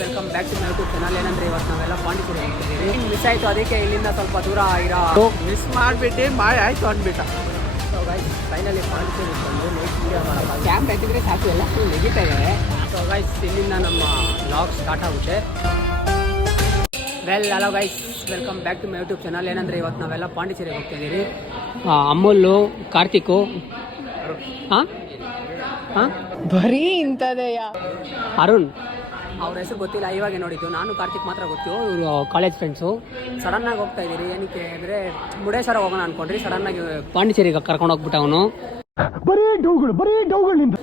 Welcome back to my YouTube channel. ಏನಂದ್ರೆ ಇವತ್ತು ನಾವೆಲ್ಲ ಪಾಂಡಿಚೇರಿ ಹೋಗ್ತಿದ್ದೀವಿ. ಮಿಸ್ ಆಯಿತು, ಅದಕ್ಕೆ ಇಲ್ಲಿಂದ ಸ್ವಲ್ಪ ದೂರ ಇರೋ ಮಿಸ್ ಮಾಡಿಬಿಟ್ಟು ಮಾಡಿ ಆಯಿತು ಅಂದ್ಬಿಟ್ಟ. ಸೊ ಗೈಸ್ ಫೈನಲಿ ಪಾಂಡಿಚೇರಿ ಬಂದು ನೆಕ್ಸ್ಟ್ ವೀಡಿಯೋ ಮಾಡೋಣ. ಕ್ಯಾಂಪ್ ಎತ್ತಿದ್ರೆ ಸಾಕು, ಎಲ್ಲ ಫುಲ್ ನೆಗಿತಾ ಇದೆ. ಸೊ ಗೈಸ್ ಇಲ್ಲಿಂದ ನಮ್ಮ ವ್ಲಾಗ್ ಸ್ಟಾರ್ಟ್ ಆಗುತ್ತೆ. Hello guys, welcome back to my YouTube channel. ಏನಂದ್ರೆ ಇವತ್ತು ನಾವೆಲ್ಲ ಪಾಂಡಿಚೇರಿಗೆ ಹೋಗ್ತಿದ್ದೀವಿ. ಅಮೂಲು, ಕಾರ್ತಿಕು, ಹಾಂ ಹಾಂ ಬರೀ ಇಂಥದೆಯಾ, ಅರುಣ್ ಅವ್ರ ಹೆಸರು ಗೊತ್ತಿಲ್ಲ, ಇವಾಗೆ ನೋಡಿದ್ದು. ನಾನು ಕಾರ್ತಿಕ್ ಮಾತ್ರ ಗೊತ್ತು, ಇವರು ಕಾಲೇಜ್ ಫ್ರೆಂಡ್ಸು. ಸಡನ್ನಾಗಿ ಹೋಗ್ತಾ ಇದ್ದೀರಿ. ಏನಕ್ಕೆ ಅಂದರೆ ಮುರುಡೇಶ್ವರ ಹೋಗೋಣ ಅನ್ಕೊಂಡ್ರಿ, ಸಡನ್ನಾಗಿ ಪಾಂಡಿಚೇರಿಗೆ ಕರ್ಕೊಂಡು ಹೋಗ್ಬಿಟ್ಟ ಅವನು. ಬರೀ ಡೌಗಳಿಂದ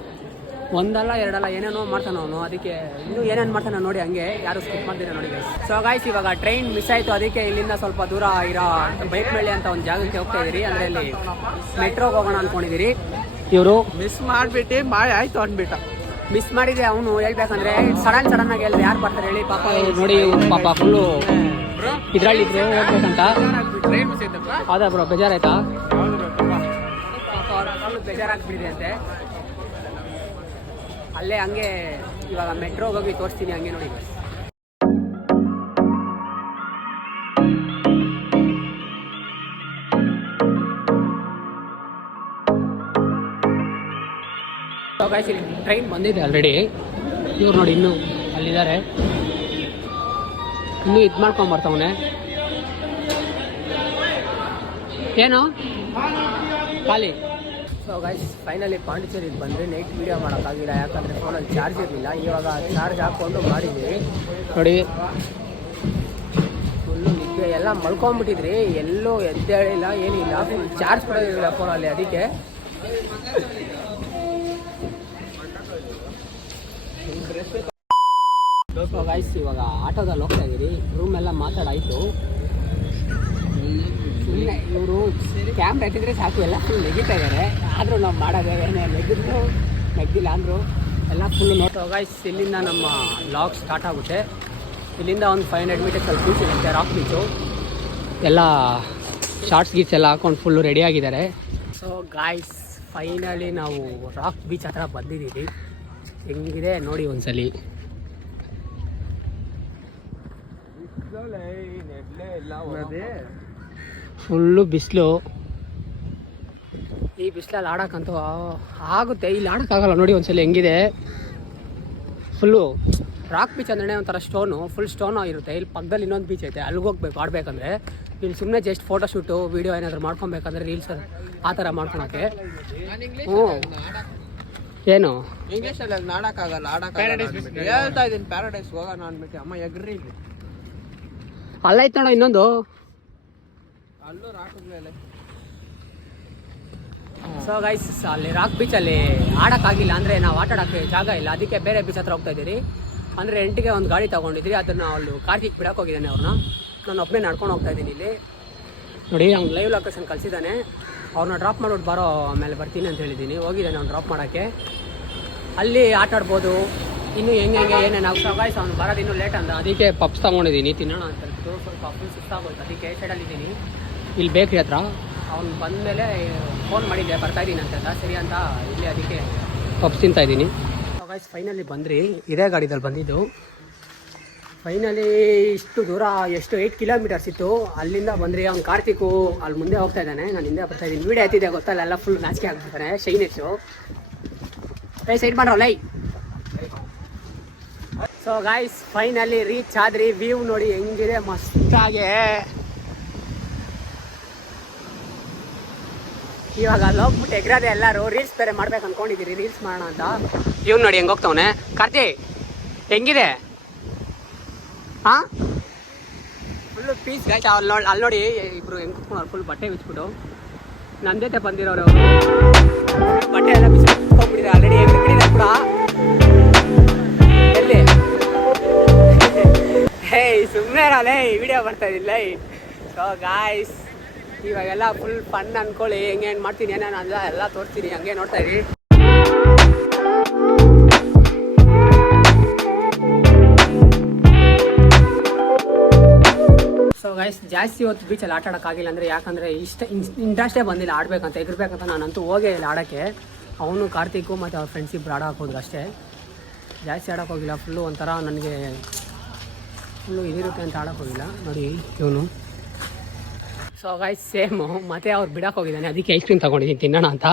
ಒಂದಲ್ಲ ಎರಡಲ್ಲ ಏನೇನೋ ಮಾಡ್ತಾನೆ ಅವನು. ಅದಕ್ಕೆ ಇನ್ನೂ ಏನೇನು ಮಾಡ್ತಾನೆ ನೋಡಿ, ಹಂಗೆ ಯಾರು ಸ್ಕಿಪ್ ಮಾಡ್ತೀರ ನೋಡಿ ಗೈಸ್. ಸೊ ಗೈಸ್ ಇವಾಗ ಟ್ರೈನ್ ಮಿಸ್ ಆಯಿತು, ಅದಕ್ಕೆ ಇಲ್ಲಿಂದ ಸ್ವಲ್ಪ ದೂರ ಇರೋ ಬೈಕ್ ಮೇಲೆ ಅಂತ ಒಂದು ಜಾಗಕ್ಕೆ ಹೋಗ್ತಾ ಇದ್ದೀರಿ. ಅಂದರೆ ಇಲ್ಲಿ ಮೆಟ್ರೋಗೆ ಹೋಗೋಣ ಅಂದ್ಕೊಂಡಿದ್ದೀರಿ. ಇವರು ಮಿಸ್ ಮಾಡಿಬಿಟ್ಟು ಮಾಡಿ ಆಯಿತು ಅಂದ್ಬಿಟ್ಟ. ಮಿಸ್ ಮಾಡಿದೆ ಅವನು. ಹೇಳ್ಬೇಕಂದ್ರೆ ಸಡನ್ ಆಗಿ ಹೇಳಿದ್ರೆ ಯಾರು ಬರ್ತಾರೆ ಹೇಳಿ. ಪಾಪ ನೋಡಿ, ಪಾಪ ಫುಲ್ಲು ಇದ್ರಲ್ಲಿದ್ರು ಹೋಗ್ಬೇಕಂತ. ಹೌದಾ ಬ್ರೋ, ಬೇಜಾರಾಯ್ತಾ? ಪಾಪ ಅವ್ರ ಫುಲ್ಲು ಬೇಜಾರಾಗ್ಬಿಟ್ಟಿದೆ ಅಂತೆ. ಅಲ್ಲೇ ಹಂಗೆ ಇವಾಗ ಮೆಟ್ರೋಗೆ ಹೋಗಿ ತೋರಿಸ್ತೀನಿ, ಹಂಗೆ ನೋಡಿ. ಗೈಸ್ ಇಲ್ಲಿ ಟ್ರೈನ್ ಬಂದಿದೆ ಆಲ್ರೆಡಿ. ಇವ್ರು ನೋಡಿ ಇನ್ನೂ ಅಲ್ಲಿದ್ದಾರೆ, ಇನ್ನೂ ಇದು ಮಾಡ್ಕೊಂಬರ್ತಾವನೆ. ಏನು ಖಾಲಿ. ಸೊ ಗೈಸ್ ಫೈನಲಿ ಪಾಂಡಿಚೇರಿಗೆ ಬಂದರೆ ನೈಟ್ ವೀಡಿಯೋ ಮಾಡೋಕ್ಕಾಗಿಲ್ಲ, ಯಾಕಂದರೆ ಫೋನಲ್ಲಿ ಚಾರ್ಜ್ ಇರಲಿಲ್ಲ. ಇವಾಗ ಚಾರ್ಜ್ ಹಾಕ್ಕೊಂಡು ಮಾಡಿದ್ದೀವಿ ನೋಡಿ. ಫುಲ್ಲು ನಿದ್ದೆ, ಎಲ್ಲ ಮಲ್ಕೊಂಬಿಟ್ಟಿದ್ರಿ, ಎಲ್ಲೂ ಎದ್ದೇಳಿಲ್ಲ, ಏನಿಲ್ಲ. ಫುಲ್ ಚಾರ್ಜ್ ಕೂಡ ಇರಲಿಲ್ಲ ಫೋನಲ್ಲಿ. ಅದಕ್ಕೆ ಸೊ ಗೈಸ್ ಇವಾಗ ಆಟೋದಲ್ಲಿ ಹೋಗ್ತಾ ಇದ್ದೀರಿ. ರೂಮ್ ಎಲ್ಲ ಮಾತಾಡಾಯಿತು. ಸುಮ್ಮನೆ ಇವರು ಕ್ಯಾಂಪ್ ಎತ್ತಿದ್ರೆ ಸಾಕು, ಎಲ್ಲ ಫುಲ್ ನೆಗಿತಾ ಇದ್ದಾರೆ. ಆದರೂ ನಾವು ಮಾಡೋದೇನೆ, ನೆಗ್ದಿಲ್ಲ ಅಂದರು ಎಲ್ಲ ಫುಲ್ಲು ನೋಡ್ತಾ. ಗೈಸ್ ಇಲ್ಲಿಂದ ನಮ್ಮ ಲಾಗ್ ಸ್ಟಾರ್ಟ್ ಆಗುತ್ತೆ. ಇಲ್ಲಿಂದ ಒಂದು 500 ಮೀಟರ್ಸ್ ಅಲ್ಲಿ ಬೀಚ್ ಇರುತ್ತೆ, ರಾಕ್ ಬೀಚು. ಎಲ್ಲ ಶಾರ್ಟ್ಸ್ ಗೀಟ್ಸ್ ಎಲ್ಲ ಹಾಕೊಂಡು ಫುಲ್ಲು ರೆಡಿ ಆಗಿದ್ದಾರೆ. ಸೊ ಗಾಯ್ಸ್ ಫೈನಲಿ ನಾವು ರಾಕ್ ಬೀಚ್ ಹತ್ರ ಬಂದಿದ್ದೀವಿ. ಹೆಂಗಿದೆ ನೋಡಿ ಒಂದ್ಸಲಿ. ಫುಲ್ಲು ಬಿಸಿಲು. ಈ ಬಿಸಿಲಲ್ಲಿ ಆಡೋಕ್ಕಂತೂ ಆಗುತ್ತೆ, ಇಲ್ಲಿ ಆಡೋಕ್ಕಾಗಲ್ಲ ನೋಡಿ ಒಂದ್ಸಲಿ ಹೆಂಗಿದೆ. ಫುಲ್ಲು ರಾಕ್ ಬೀಚ್ ಅಂದ್ರೆ ಒಂಥರ ಸ್ಟೋನು, ಫುಲ್ ಸ್ಟೋನು ಇರುತ್ತೆ. ಇಲ್ಲಿ ಪಕ್ಕದಲ್ಲಿ ಇನ್ನೊಂದು ಬೀಚ್ ಐತೆ, ಅಲ್ಲಿಗೆ ಹೋಗ್ಬೇಕು ಆಡಬೇಕಂದ್ರೆ. ಇಲ್ಲಿ ಸುಮ್ಮನೆ ಜಸ್ಟ್ ಫೋಟೋ ಶೂಟು ವೀಡಿಯೋ ಏನಾದರೂ ಮಾಡ್ಕೊಬೇಕಂದ್ರೆ ರೀಲ್ಸ್ ಆ ಥರ ಮಾಡ್ಕೊಳಕ್ಕೆ. ಹ್ಞೂ ಏನು ಇಂಗ್ಲೀಷಲ್ಲಿ ಆಡೋಕ್ಕಾಗಲ್ಲ, ಹೇಳ್ತಾ ಇದ್ದೀನಿ ಪ್ಯಾರಡೈಸ್ ಹೋಗೋಣ ಅಂದ್ಬಿಟ್ಟು. ಅಮ್ಮ ಎಗ್ರಿ ಅಲ್ಲೈತೆ ನೋಡೋ ಇನ್ನೊಂದು, ಅಲ್ಲೂ ರಾಕದ್ಮೇಲೆ. ಸೊ ಗೈಸ್ ಅಲ್ಲಿ ರಾಕ್ ಬೀಚಲ್ಲಿ ಆಡೋಕ್ಕಾಗಿಲ್ಲ, ಅಂದರೆ ನಾವು ಆಟ ಆಡೋಕ್ಕೆ ಜಾಗ ಇಲ್ಲ. ಅದಕ್ಕೆ ಬೇರೆ ಬೀಚ್ ಹತ್ರ ಹೋಗ್ತಾ ಇದ್ದೀರಿ. ಅಂದರೆ ರೆಂಟಿಗೆ ಒಂದು ಗಾಡಿ ತೊಗೊಂಡಿದ್ರಿ, ಅದನ್ನು ಅಲ್ಲಿ ಕಾರ್ತಿಕ್ ಬಿಡೋಕೆ ಹೋಗಿದ್ದಾನೆ ಅವ್ರನ್ನ. ನಾನು ಒಬ್ಬನೇ ನಡ್ಕೊಂಡು ಹೋಗ್ತಾ ಇದ್ದೀನಿ ಇಲ್ಲಿ ನೋಡಿ. ಅವ್ನು ಲೈವ್ ಲೊಕೇಶನ್ ಕಳಿಸಿದ್ದಾನೆ. ಅವ್ರನ್ನ ಡ್ರಾಪ್ ಮಾಡ್ಬಿಟ್ಟು ಬರೋ ಆಮೇಲೆ ಬರ್ತೀನಿ ಅಂತ ಹೇಳಿದ್ದೀನಿ. ಹೋಗಿದ್ದಾನೆ ಅವ್ನು ಡ್ರಾಪ್ ಮಾಡೋಕ್ಕೆ. ಅಲ್ಲಿ ಆಟ ಆಡ್ಬೋದು ಇನ್ನೂ ಹೆಂಗೆ ಏನೇನು. ಸೊ ಗೈಸ್ ಅವ್ನು ಬರೋದು ಇನ್ನೂ ಲೇಟ್ ಅಂತ, ಅದಕ್ಕೆ ಪಪ್ಸ್ ತೊಗೊಂಡಿದ್ದೀನಿ ತಿನ್ನೋಣ ಅಂತ ಹೇಳ್ಬಿಟ್ಟು. ಸ್ವಲ್ಪ ಫುಲ್ ಸುಸ್ತಾಗೋಯ್ತು, ಅದಕ್ಕೆ ಸೈಡಲ್ಲಿದ್ದೀನಿ ಇಲ್ಲಿ ಬೇಕ್ರಿ ಹತ್ರ. ಅವ್ನು ಬಂದಮೇಲೆ ಫೋನ್ ಮಾಡಿದ್ದೆ ಬರ್ತಾಯಿದ್ದೀನಿ ಅಂತ, ಸರಿ ಅಂತ ಇಲ್ಲಿ ಅದಕ್ಕೆ ಪಪ್ಸ್ ತಿಂತಾಯಿದ್ದೀನಿ. ಸೊ ಗೈಸ್ ಫೈನಲಿ ಬಂದ್ರಿ, ಇದೇ ಗಾಡಿದಲ್ಲಿ ಬಂದಿದ್ದು. ಫೈನಲಿ ಇಷ್ಟು ದೂರ, ಎಷ್ಟು 8 ಕಿಲೋಮೀಟರ್ಸ್ ಇತ್ತು. ಅಲ್ಲಿಂದ ಬಂದ್ರಿ. ಅವ್ನು ಕಾರ್ತಿಕು ಅಲ್ಲಿ ಮುಂದೆ ಹೋಗ್ತಾ ಇದ್ದಾನೆ, ನಾನು ಹಿಂದೆ ಬರ್ತಾಯಿದ್ದೀನಿ. ವೀಡಿಯೋ ಎತ್ತಿದೆ ಗೊತ್ತಲ್ಲ, ಎಲ್ಲ ಫುಲ್ ನಾಚಿಕೆ ಆಗ್ಬಿಡ್ತಾನೆ. ಶೈನೆಕ್ಸು ಸೈಡ್ ಮಾಡ್ರಲ್ಲ. ಸೊ ಗಾಯ್ಸ್ ಫೈನಲಿ ರೀಚ್ ಆದ್ರಿ. ವ್ಯೂ ನೋಡಿ ಹೆಂಗಿದೆ, ಮಸ್ತಾಗೆ. ಇವಾಗ ಅಲ್ಲಿ ಹೋಗ್ಬಿಟ್ಟು ಎಗ್ರದೆ ಎಲ್ಲರೂ ರೀಲ್ಸ್ ಬೇರೆ ಮಾಡ್ಬೇಕು ಅಂದ್ಕೊಂಡಿದ್ದೀರಿ, ರೀಲ್ಸ್ ಮಾಡೋಣ ಅಂತ. ಇವ್ನು ನೋಡಿ ಹೆಂಗೆ ಹೋಗ್ತಾವನೆ. ಕಾರ್ತಿ ಹೆಂಗಿದೆ? ಹಾಂ ಫುಲ್ಲು ಪೀಸ್ ಗಾಯ್ಸ್. ಅಲ್ಲಿ ನೋಡಿ ಇಬ್ರು ಹೆಂಗೆ ಕುತ್ಕೊಂಡು ಫುಲ್ ಬಟ್ಟೆ ಬಿಚ್ಬಿಟ್ಟು. ನನ್ನ ಜೊತೆ ಬಂದಿರೋರು ಬಟ್ಟೆ ಎಲ್ಲ ಬಿಚ್ಬಿಟ್ಟು ಹೋಗ್ಬಿಟ್ಟಿದೆ ಆಲ್ರೆಡಿ. ಹೆಂಗೆ ಬಿಟ್ಟಿದೆ ಕೂಡ ಎಲ್ಲಿ ಹೇ ಸುಮ್ಮನೆ ಇರಲ್ಲ, ವಿಡಿಯೋ ಬರ್ತಾ ಇದ್ದಿಲ್ಲ. ಸೊ ಗಾಯ್ಸ್ ಇವಾಗೆಲ್ಲ ಫುಲ್ ಫನ್ ಅನ್ಕೊಳ್ಳಿ. ಹೆಂಗೆ ಮಾಡ್ತೀನಿ ಏನೇನು ಅಲ್ಲ ಎಲ್ಲ ತೋರಿಸ್ತೀನಿ, ಹಂಗೆ ನೋಡ್ತಾ ಇರಿ. ಸೊ ಗೈಸ್ ಜಾಸ್ತಿ ಹೊತ್ತು ಬೀಚಲ್ಲಿ ಆಟ ಆಡೋಕ್ಕಾಗಿಲ್ಲ. ಅಂದರೆ ಯಾಕಂದರೆ ಇಂಟ್ರೆಸ್ಟೇ ಬಂದಿಲ್ಲ ಆಡಬೇಕಂತ, ಎಗರ್ಬೇಕಂತ. ನಾನಂತೂ ಹೋಗೇ ಇಲ್ಲ ಆಡೋಕ್ಕೆ. ಅವನು ಕಾರ್ತಿಕು ಮತ್ತು ಅವ್ರ ಫ್ರೆಂಡ್ಸ್ ಇಬ್ಬರು ಆಡೋಕೆ ಹೋದ್ರು ಅಷ್ಟೇ. ಜಾಸ್ತಿ ಆಡೋಕೆ ಹೋಗಿಲ್ಲ. ಫುಲ್ಲು ಒಂಥರ ನನಗೆ ಫುಲ್ಲು ಇದಿರುತ್ತೆ ಅಂತ ಆಡೋಕೆ ಹೋಗಿಲ್ಲ. ನೋಡಿ ಇವನು. ಸೊ ಗೈಸ್ ಸೇಮು ಮತ್ತೆ ಅವ್ರು ಬಿಡೋಕೆ ಹೋಗಿದ್ದಾನೆ, ಅದಕ್ಕೆ ಐಸ್ ಕ್ರೀಮ್ ತೊಗೊಂಡಿದ್ದೀನಿ ತಿನ್ನೋಣ ಅಂತ.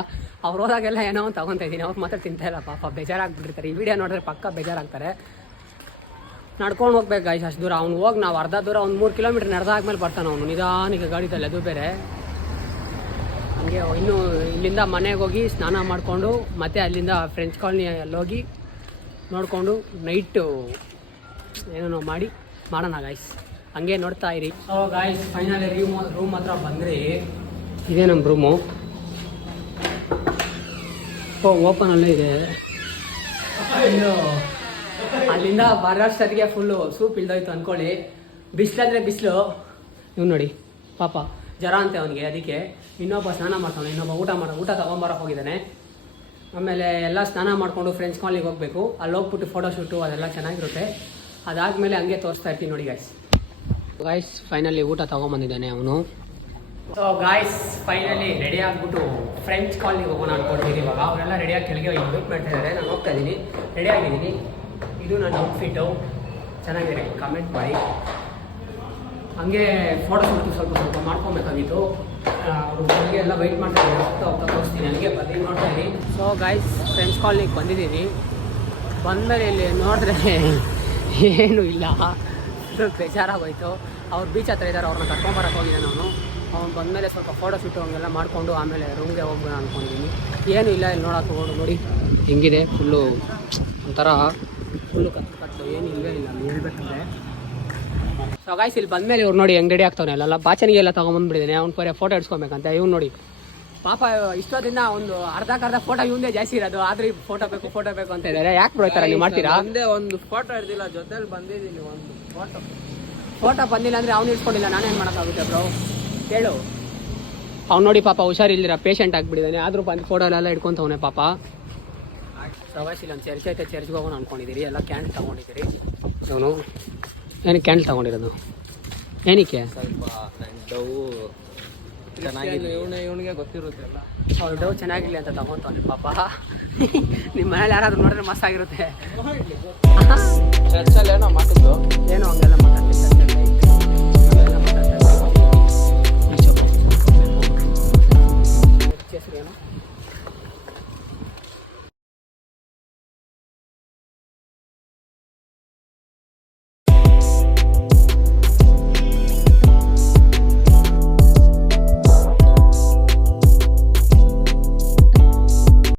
ಅವ್ರು ಹೋದಾಗೆಲ್ಲ ಏನೋ ಒಂದು ತೊಗೊತಾ ಇದ್ದೀನಿ, ಅವ್ರು ಮಾತ್ರ ತಿಂತಾ ಇಲ್ಲ ಪಾಪ, ಬೇಜಾರಾಗ್ಬಿಟ್ಟಿರ್ತಾರೆ. ಈ ವಿಡಿಯೋ ನೋಡಿದ್ರೆ ಪಕ್ಕ ಬೇಜಾರಾಗ್ತಾರೆ. ನಡ್ಕೊಂಡು ಹೋಗ್ಬೇಕು ಗಾಯ್ಸ್ ಅಷ್ಟು ದೂರ. ಅವ್ನು ಹೋಗಿ ನಾವು ಅರ್ಧ ದೂರ ಒಂದು 3 ಕಿಲೋಮೀಟ್ರ್ ನಡೆದಾದ್ಮೇಲೆ ಬರ್ತಾನೆ ಅವನು ನಿಧಾನಿಗೆ ಗಾಡಿದಲ್ಲಿ. ಅದು ಬೇರೆ ಹಂಗೆ ಇನ್ನೂ ಇಲ್ಲಿಂದ ಮನೆಗೆ ಹೋಗಿ ಸ್ನಾನ ಮಾಡಿಕೊಂಡು ಮತ್ತೆ ಅಲ್ಲಿಂದ ಫ್ರೆಂಚ್ ಕಾಲನಿಯಲ್ಲಿ ಹೋಗಿ ನೋಡಿಕೊಂಡು ನೈಟು ಏನೋ ಮಾಡೋಣ ಗಾಯ್ಸ್. ಹಂಗೆ ನೋಡ್ತಾ ಇರಿ. ಸೊ ಗಾಯ್ಸ್ ಫೈನಲಿ ರೂಮ್ ಹತ್ರ ಬಂದ್ರಿ. ಇದೇ ನಮ್ಮ ರೂಮು. ಓಪನಲ್ಲೇ ಇದೆ. ಇದು ಅಲ್ಲಿಂದ ಬರೋಷ್ಟೊತ್ತಿಗೆ ಫುಲ್ಲು ಸೂಪ್ ಇಲ್ದೋಯ್ತು ಅಂದ್ಕೊಳ್ಳಿ. ಬಿಸಿಲಾದರೆ ಬಿಸಿಲು. ಇವ್ನು ನೋಡಿ ಪಾಪ ಜ್ವರ ಅಂತೆ ಅವನಿಗೆ, ಅದಕ್ಕೆ ಇನ್ನೊಬ್ಬ ಸ್ನಾನ ಮಾಡ್ತಾನೆ, ಇನ್ನೊಬ್ಬ ಊಟ ತೊಗೊಂಬರಕ್ಕೆ ಹೋಗಿದ್ದಾನೆ. ಆಮೇಲೆ ಎಲ್ಲ ಸ್ನಾನ ಮಾಡಿಕೊಂಡು ಫ್ರೆಂಡ್ಸ್ ಕಾಲನಿಗೆ ಹೋಗಬೇಕು. ಅಲ್ಲಿ ಹೋಗ್ಬಿಟ್ಟು ಫೋಟೋಶೂಟು ಅದೆಲ್ಲ ಚೆನ್ನಾಗಿರುತ್ತೆ. ಅದಾದಮೇಲೆ ಹಂಗೆ ತೋರಿಸ್ತಾ ಇರ್ತೀನಿ ನೋಡಿ ಗಾಯ್ಸ್ ಫೈನಲಿ ಊಟ ತೊಗೊಂಬಂದಿದ್ದಾನೆ ಅವನು. ಸೊ ಗಾಯ್ಸ್ ಫೈನಲಿ ರೆಡಿ ಆಗಿಬಿಟ್ಟು ಫ್ರೆಂಚ್ ಕಾಲನಿಗೆ ಹೋಗೋಣ ಅಂದ್ಕೊಂಡಿದ್ದೀನಿ. ಇವಾಗ ಅವರೆಲ್ಲ ರೆಡಿಯಾಗಿ ಕೆಳಗೆ ವೆಯ್ಟ್ ಮಾಡ್ತಾ ಇದ್ದಾರೆ. ನಾನು ಹೋಗ್ತಾ ಇದ್ದೀನಿ, ರೆಡಿ ಆಗಿದ್ದೀನಿ. ಇದು ನನ್ನ ಔಟ್ಫಿಟ್ಟು, ಚೆನ್ನಾಗಿದೆ, ಕಮೆಂಟ್ ಮಾಡಿ. ಹಂಗೆ ಫೋಟೋಶೂಟು ಸ್ವಲ್ಪ ಮಾಡ್ಕೊಬೇಕಾಗಿತ್ತು. ಅವರು ಬೆಳಗ್ಗೆ ಎಲ್ಲ ವೆಯ್ಟ್ ಮಾಡ್ತಾ ಇದ್ದಾರೆ, ಹೋಗ್ತಾ ತೋರಿಸ್ತೀನಿ. ನನಗೆ ಬದಿ ನೋಡ್ತಾ ಇದ್ದೀನಿ. ಸೊ ಗಾಯ್ಸ್ ಫ್ರೆಂಚ್ ಕಾಲನಿಗೆ ಬಂದಿದ್ದೀನಿ. ಬಂದಮೇಲೆ ಇಲ್ಲಿ ನೋಡಿದ್ರೆ ಏನೂ ಇಲ್ಲ, ಬೇಜಾರಾಗೋಯ್ತು. ಅವ್ರು ಬೀಚ್ ಹತ್ರ ಇದ್ದಾರೆ, ಅವ್ರನ್ನ ಕರ್ಕೊಂಬರಕ್ಕೆ ಹೋಗಿದ್ದಾನೆ ಅವನು. ಅವ್ನು ಬಂದಮೇಲೆ ಸ್ವಲ್ಪ ಫೋಟೋಶೂಟು ಹಂಗೆಲ್ಲ ಮಾಡಿಕೊಂಡು ಆಮೇಲೆ ರೂಮ್ಗೆ ಹೋಗ್ಬೋಣ ಅಂದ್ಕೊಂಡಿದ್ದೀನಿ. ಏನೂ ಇಲ್ಲ ಇಲ್ಲಿ ನೋಡೋಕೆ ಹೋಗೋದು. ನೋಡಿ ಹೆಂಗಿದೆ, ಫುಲ್ಲು ಒಂಥರ ಫುಲ್ಲು ಕತ್ತು ಏನು ಇಲ್ಲವೇ ಇಲ್ಲ ಅಲ್ಲಿ ಹೇಳ್ಬೇಕಂದ್ರೆ. ಸೊ ಗಾಯ್ಸ್ ಇಲ್ಲಿ ಬಂದಮೇಲೆ ಇವ್ರು ನೋಡಿ ಹೆಂಗೆ ರೆಡಿ ಆಗ್ತಾವನೆ. ಅಲ್ಲೆಲ್ಲ ಬಾಚನಿಗೆ ಎಲ್ಲ ತೊಗೊಂಬಂದ್ಬಿಟ್ಟಿದ್ದಾನೆ. ಅವ್ನು ಬರೀ ಫೋಟೋ ಇಡ್ಸ್ಕೊಬೇಕಂತ. ಇವ್ನು ನೋಡಿ ಪಾಪ ಇಷ್ಟೊತ್ತಿಂದ ಒಂದು ಅರ್ಧಕ್ಕರ್ಧ ಫೋಟೋ ಇವಂದೇ ಜಾಸ್ತಿ ಇರೋದು, ಆದ್ರೆ ಫೋಟೋ ಬೇಕು ಅಂತ ಇದ್ದಾರೆ. ಯಾಕೆ ಬರೋ ಥರ ನೀವು ಮಾಡ್ತೀರಾ? ಒಂದೇ ಒಂದು ಫೋಟೋ ಹಿಡ್ದಿಲ್ಲ, ಜೊತೆಲಿ ಬಂದಿದ್ದೀನಿ. ಒಂದು ಫೋಟೋ ಬಂದಿಲ್ಲ ಅಂದರೆ ಅವ್ನು ಇಟ್ಕೊಂಡಿಲ್ಲ, ನಾನೇನು ಮಾಡೋಕ್ಕಾಗುತ್ತೆ ಬ್ರೋ ಕೇಳು. ಅವ್ನು ನೋಡಿ ಪಾಪ ಹುಷಾರಿಲ್ದಿರ ಪೇಷಂಟ್ ಆಗಿಬಿಟ್ಟಿದ್ದಾನೆ, ಆದರೂ ಬಂದು ಫೋಟೋ ಎಲ್ಲ ಇಟ್ಕೊತವನೆ ಪಾಪ. ಸವಾಸ್ ಇಲ್ಲ ಒಂದು ಚರ್ಚ್ ಐತೆ, ಚರ್ಚ್ಗೆ ಹೋಗೋಣ ಅಂದ್ಕೊಂಡಿದ್ದೀರಿ. ಎಲ್ಲ ಕ್ಯಾಂಡಲ್ ತೊಗೊಂಡಿದ್ದೀರಿ. ಅವನು ಏನಕ್ಕೆ ಕ್ಯಾಂಡಲ್ ತೊಗೊಂಡಿರೋದು? ಏನಕ್ಕೆ? ಸ್ವಲ್ಪ ಡವ್ ಚೆನ್ನಾಗಿದೆ, ಇವನಿಗೆ ಗೊತ್ತಿರುತ್ತೆ ಎಲ್ಲ. ಅವ್ರು ಡವ್ ಚೆನ್ನಾಗಿರಲಿ ಅಂತ ತೊಗೊತವನೆ ಪಾಪ. ನಿಮ್ಮ ಮನೇಲಿ ಯಾರಾದ್ರೂ ನೋಡಿದ್ರೆ ಮಸ್ತ್ ಆಗಿರುತ್ತೆ. ಚರ್ಚಲ್ಲಿ ಏನೋ ಮಾತಿದ್ದು, ಏನೋ ಹಂಗೆಲ್ಲ ಮಾತಾಡ್ತೀವಿ ಚರ್ಚಲ್ಲಿ. ಹಂಗೆಲ್ಲ ಮಾತಾಡ್ತಾರೆ. ಹೆಸರು ಏನು?